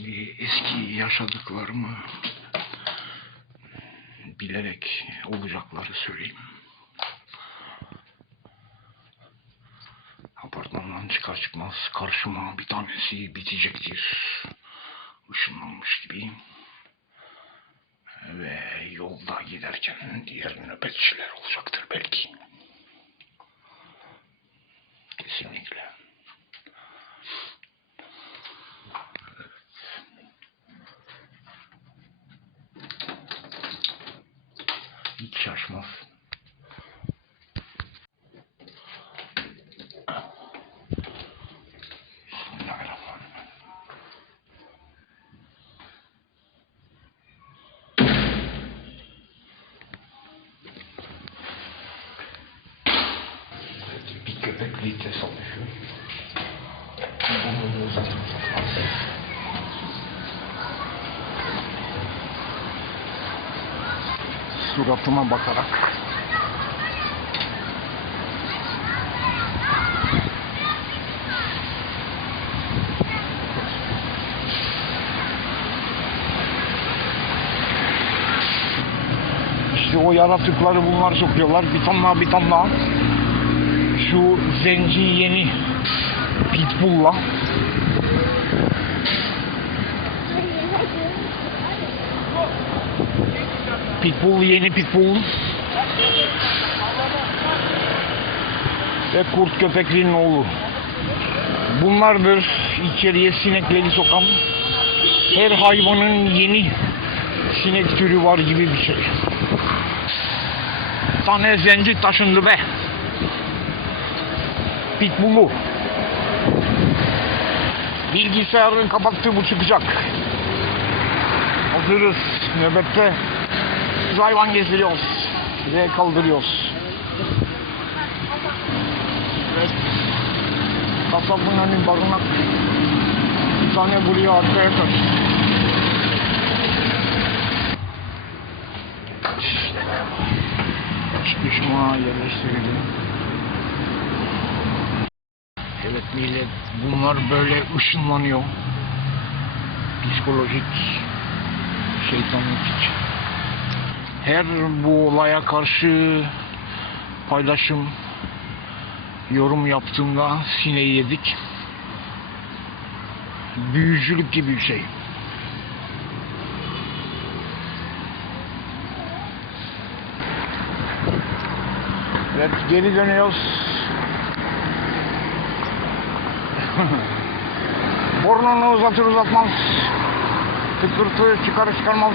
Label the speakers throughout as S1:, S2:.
S1: Şimdi eski yaşadıklarımı bilerek olacakları söyleyeyim. Apartmandan çıkar çıkmaz karşıma bir tanesi bitecektir. Işınlanmış gibi. Ve yolda giderken diğer nöbetçiler olacaktır belki. Kesinlikle. Hiç şaşmaz. Suratıma bakarak. İşte o yaratıkları bunlar sokuyorlar. Bir ton daha bir ton daha. Şu zenci yeni pitbull'la Pitbull yeni pitbull. Ve kurt köpekliğin oğlu. Bunlardır içeriye sinekleri sokan her hayvanın yeni sinek türü var gibi bir şey. Tane zenci taşındı be. Pitbull'u. Bilgisayarın kapattığı bu çıkacak. Hazırız nöbette. Biz hayvan gezdiriyoruz. Ve kaldırıyoruz. Evet. Kasabın önü barınak. Bir tane buraya arkaya kaç. İşte. Düşmana yerleştirildi. Evet millet bunlar böyle ışınlanıyor. Psikolojik şeytanlık her bu olaya karşı paylaşım yorum yaptığımda sineği yedik. Büyücülük gibi bir şey. Evet geri dönüyoruz. Burnunu uzatır uzatmaz. Tıkırtı çıkarır çıkarmaz.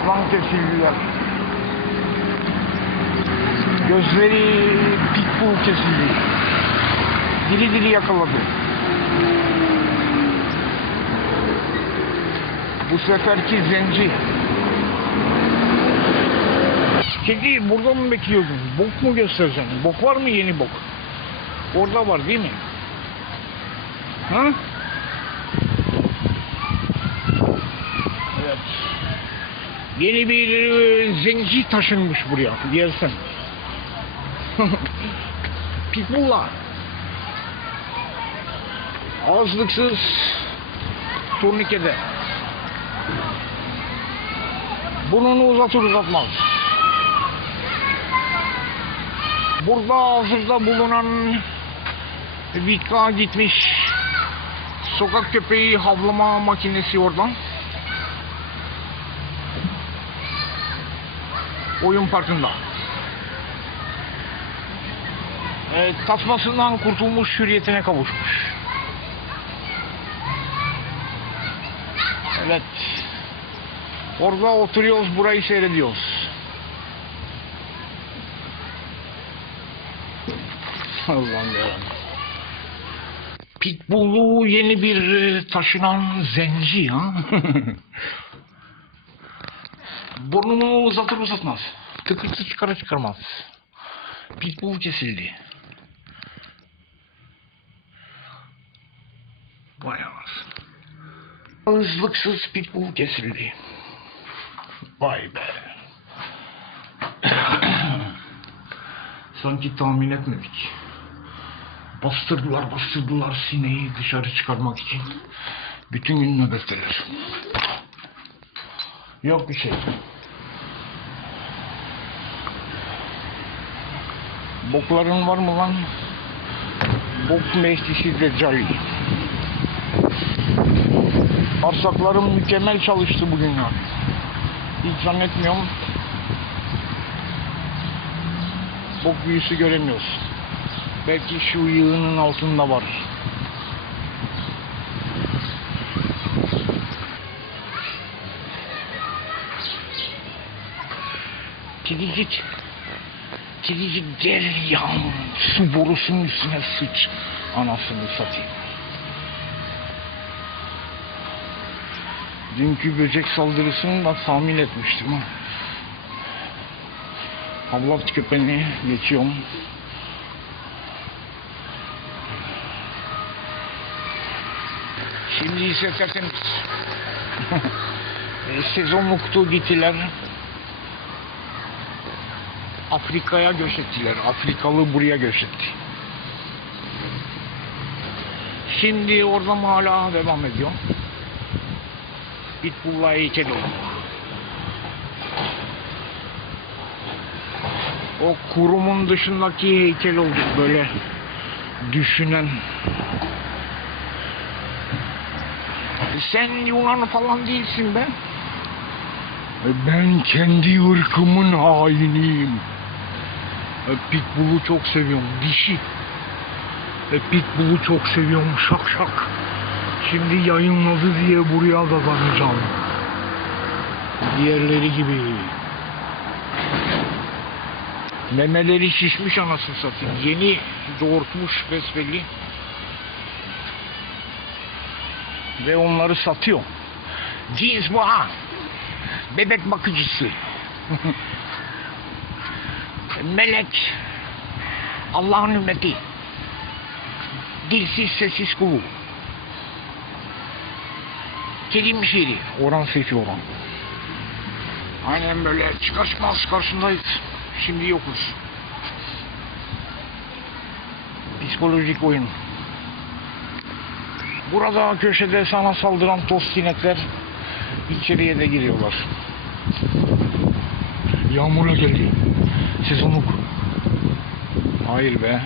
S1: Aslan kesildiler. Gözleri pitbull kesildi. Dili dili yakaladı. Bu seferki zenci. Kedi burada mı bekliyordun? Bok mu göstereceksin? Bok var mı yeni bok? Orada var değil mi? Ha? Evet. Yeni bir e, zenci taşınmış buraya. Gelsen. Pitbull'la. Ağızlıksız turnikede. Burnunu uzatır uzatmaz. Burada hazırda bulunan Vika gitmiş sokak köpeği havlama makinesi oradan. Oyun parkında. Evet, tasmasından kurtulmuş, hürriyetine kavuşmuş. Evet. Orada oturuyoruz, burayı seyrediyoruz. Allah'ım yarabbim. Pitbull'u yeni bir e, taşınan zenci ha. Burnunu uzatır uzatmaz. Tıkırtı çıkara çıkarmaz. Pitbull kesildi. Vay anasını. Hızlıksız pitbull kesildi. Vay be. Sanki tahmin etmedik. Bastırdılar bastırdılar sineği dışarı çıkarmak için. Bütün gün nöbetteler. Yok bir şey. Bokların var mı lan? Bok meclisi Deccali. Bağırsaklarım mükemmel çalıştı bugün ya. Hiç zannetmiyorum. Bok büyüsü göremiyoruz. Belki şu yığının altında var. Kedicik. Kedicik gel yağmur. Su borusunun üstüne sıç. Anasını satayım. Dünkü böcek saldırısını da tahmin etmiştim ha. Havlat köpeğini geçiyorum. Şimdi ise zaten e, sezonluktu gittiler. Afrika'ya göç ettiler. Afrikalı buraya göç etti. Şimdi orada hala devam ediyor. Pitbull'la heykel oldu. O kurumun dışındaki heykel olduk böyle düşünen. Sen Yunan falan değilsin be. Ben kendi ırkımın hainiyim. E, Pitbull'u çok seviyorum. Dişi. E, Pitbull'u çok seviyorum. Şak şak. Şimdi yayınladı diye buraya da danacağım. Diğerleri gibi. Memeleri şişmiş anasını satayım. Yeni doğurtmuş besbelli. Ve onları satıyor. Cins bu ha. Bebek bakıcısı. Melek. Allah'ın ümmeti. Dilsiz sessiz kulu. Kedim şiiri. Orhan Seyfi Orhan. Aynen böyle çıkar çıkmaz karşındayız. Şimdi yokuz. Psikolojik oyun. Burada köşede sana saldıran toz sinekler içeriye de giriyorlar. Yağmurla geldi. Sezonluk. Hayır be.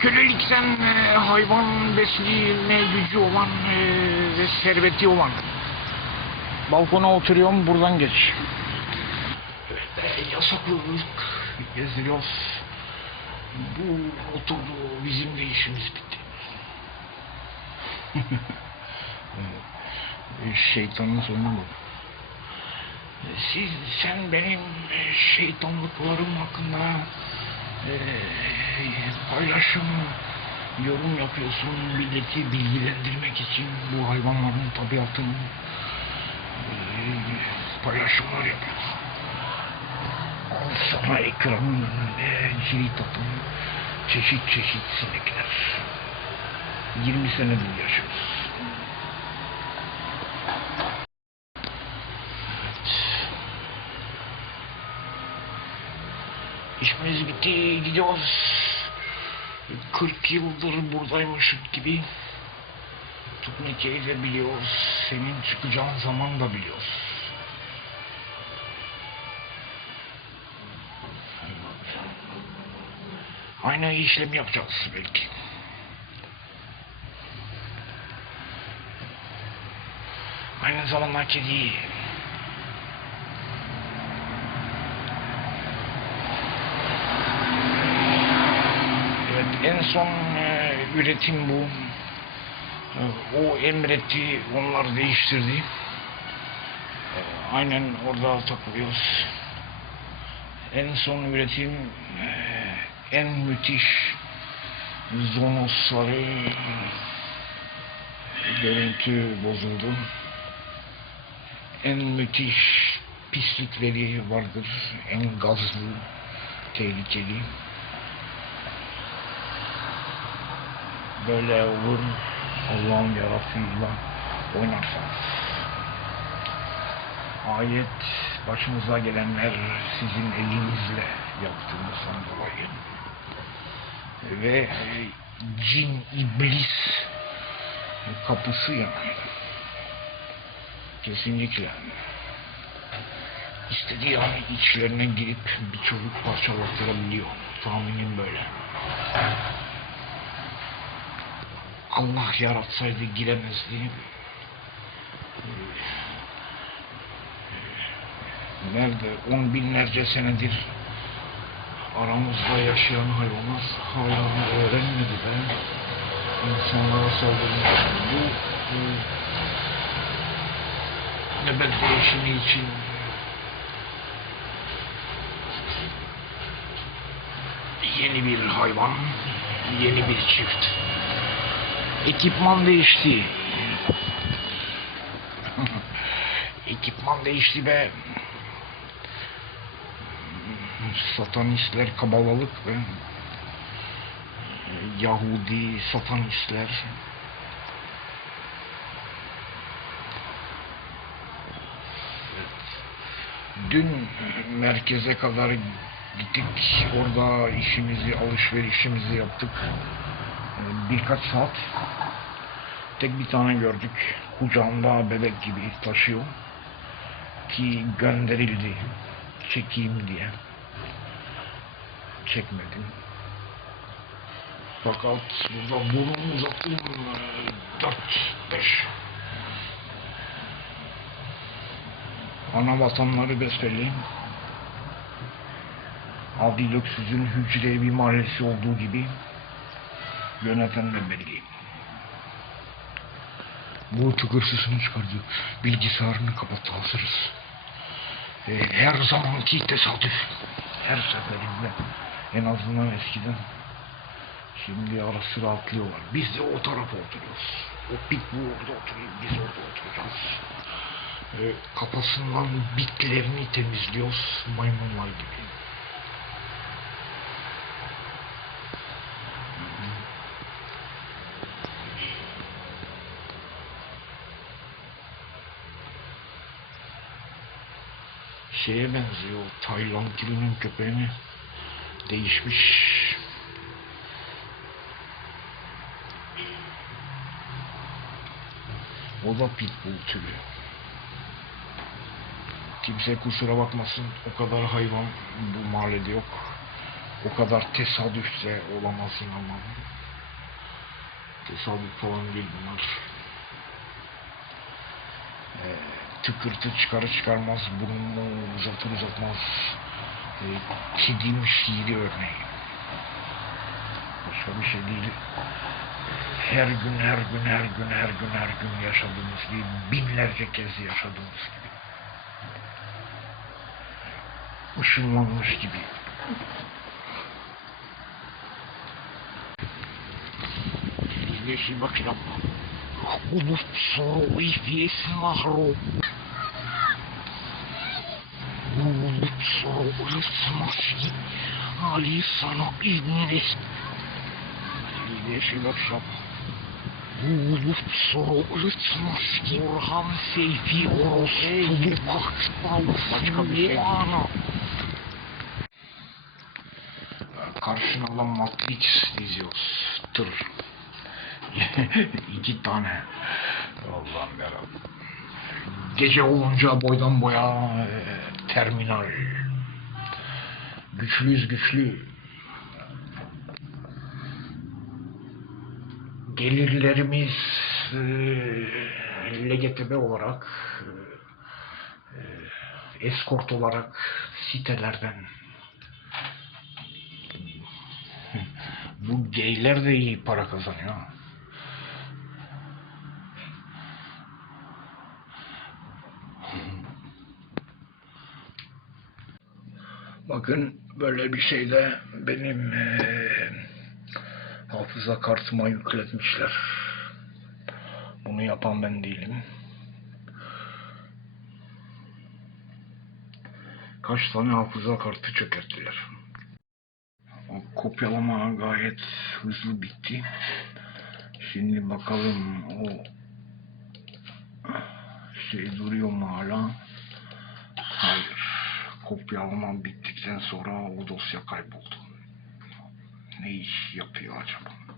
S1: Kölelikten e, hayvan besleme gücü olan e, ve serveti olan. Balkona oturuyorum buradan geç. E, yasaklılık gezdiriyoruz. Bu oturdu bizim de işimiz bitti. Şeytanın sonu bu. Siz, sen benim e, şeytanlıklarım hakkında e, paylaşım, yorum yapıyorsun milleti bilgilendirmek için bu hayvanların tabiatını e, paylaşımlar yapıyorsun. Sana ekranın önünde cirit atan çeşit çeşit sinekler. 20 senedir yaşıyoruz. İşimiz bitti, gidiyoruz. 40 yıldır buradaymışım gibi. Tutmakeyi de biliyoruz. Senin çıkacağın zaman da biliyoruz. Aynı işlem yapacağız belki. Aynı zamanda kedi Evet, en son e, üretim bu. O emretti, onlar değiştirdi. E, aynen orada takılıyoruz. En son üretim e, en müthiş zonosları görüntü bozuldu. En müthiş pislikleri vardır. En gazlı, tehlikeli. Böyle olur Allah'ın yarattığıyla oynarsanız. Ayet başınıza gelenler sizin elinizle yaptığımızdan dolayı. Ve e, cin, iblis kapısı yani. Kesinlikle. İstediği an içlerine girip bir çocuk parçalattırabiliyor. Tahminim böyle. Allah yaratsaydı giremezdi. Nerede on binlerce senedir aramızda yaşayan hayvanlar hala öğrenmedi be. İnsanlara saldırmış. Bu nöbet değişimi için yeni bir hayvan, yeni bir çift. Ekipman değişti. Ekipman değişti be. Satanistler kabalalık ve Yahudi satanistler Dün merkeze kadar gittik. Orada işimizi, alışverişimizi yaptık. Birkaç saat. Tek bir tane gördük. Kucağında bebek gibi taşıyor. Ki gönderildi. Çekeyim diye. Çekmedim. Fakat burada burnumu uzattım. e, Dört, beş. Ana vatanları besbelli. Adil Öksüz'ün hücre bir mahallesi olduğu gibi yöneten de belli. Bu tıkırsızını çıkardı. Bilgisayarını kapattı hazırız. E, her zamanki tesadüf. Her seferinde. En azından eskiden. Şimdi ara sıra atlıyorlar. Biz de o tarafa oturuyoruz. O pitbull orada oturuyor. Biz orada oturuyoruz. E, kafasından bitlerini temizliyoruz. Maymunlar gibi. Şeye benziyor. Taylandlı'nın köpeğine değişmiş. O da pitbull türü. Kimse kusura bakmasın. O kadar hayvan bu mahallede yok. O kadar tesadüfse olamaz inanmam. Tesadüf falan değil bunlar. Ee, tıkırtı çıkarı çıkarmaz, burnunu uzatır uzatmaz. E, kedim şiiri örneği. Başka bir şey değil. Her gün, her gün, her gün, her gün, her gün yaşadığımız gibi, binlerce kez yaşadığımız gibi. Işınlanmış gibi. Yeşil يأخذ الثروي في ثمره يولد ثروي المسيح علي صنع ابنه Yeşil akşam. Yoluk sorulut maski Orhan Seyfi Oroslu Akbalı Sulu Ana. Karşına lan Matrix izliyoruz. Tır. İki tane. Allah'ım yarabbim. Gece olunca boydan boya e, terminal. Güçlüyüz güçlü. Gelirlerimiz e, LGTB olarak e, e, eskort olarak sitelerden bu geyler de iyi para kazanıyor. Bakın böyle bir şeyde benim eee, hafıza kartıma yükletmişler. Bunu yapan ben değilim. Kaç tane hafıza kartı çökerttiler. O kopyalama gayet hızlı bitti. Şimdi bakalım o şey duruyor mu hala? Hayır. Kopyalama bitti gittikten sonra o dosya kayboldu. Ne iş yapıyor acaba?